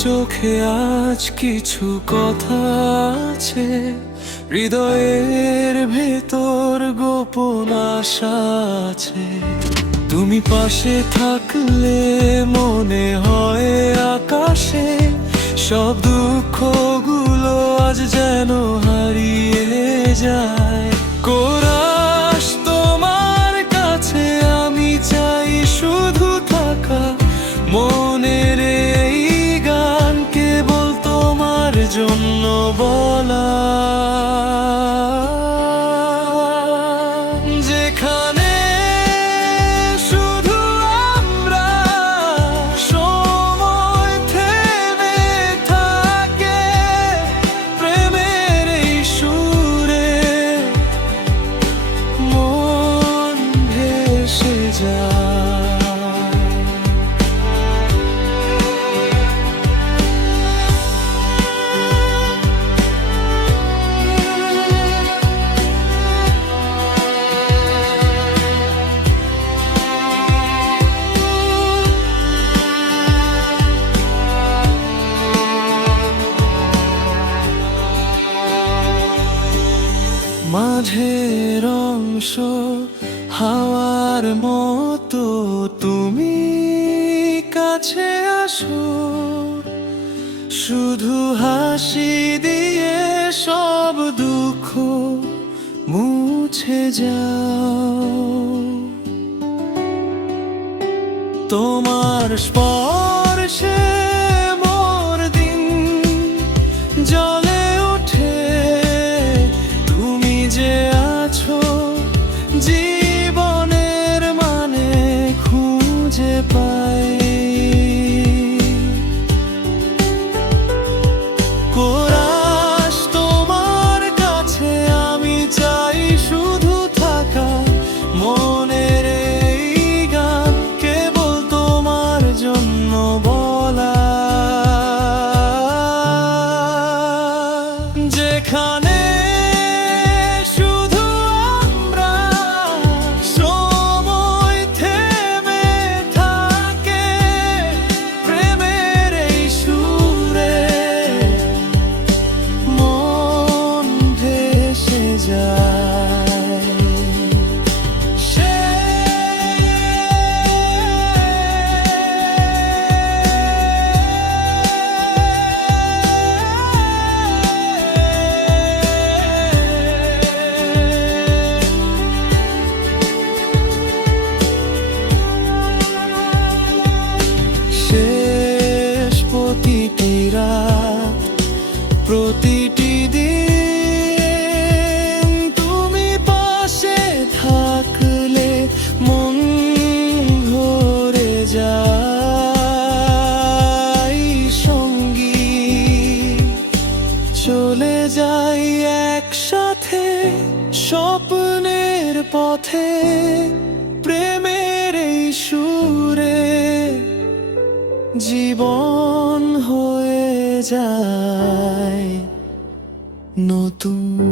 চোখে আজ কিছু কথা আছে, হৃদয়ের ভেতর গোপন আশা আছে। তুমি পাশে থাকলে মনে হয় আকাশে সব দুঃখগুলো আজ যেন হারিয়ে যায়। কোরাস, তোমার কাছে আমি চাই শুধু থাকা, মনের এই গান কেবল তোমার জন্য বলা। যেখানে শুধু আমরা, সময় থেমে থাকে, প্রেমের এই সুরে মন ভেসে যায়। মাঝের অংশ হাওয়ার মতো, তুমি কাছে আসো, শুধু হাসি দিয়ে সব দুঃখ মুছে যাও। তোমার স্পর্শে মোর দিন জ্বলে ওঠে, তুমি যে আছো জীবনের মানে খুঁজে পাই। কোরাস, তোমার কাছে আমি চাই শুধু থাকা, মনের এই গান কেবল তোমার জন্য বলা। যেখানে শুধু আমরা, সময় থেমে থাকে, প্রেমের এই সুরে মন ভেসে যায়। শেষ প্রতিটি রাত, প্রতিটি দিন তুমি পাশে থাকলে মন ভরে যায়। সঙ্গী চলে যাই একসাথে স্বপ্নের পথে, প্রেমের এই সুরে জীবন হয়ে যায় নতুন।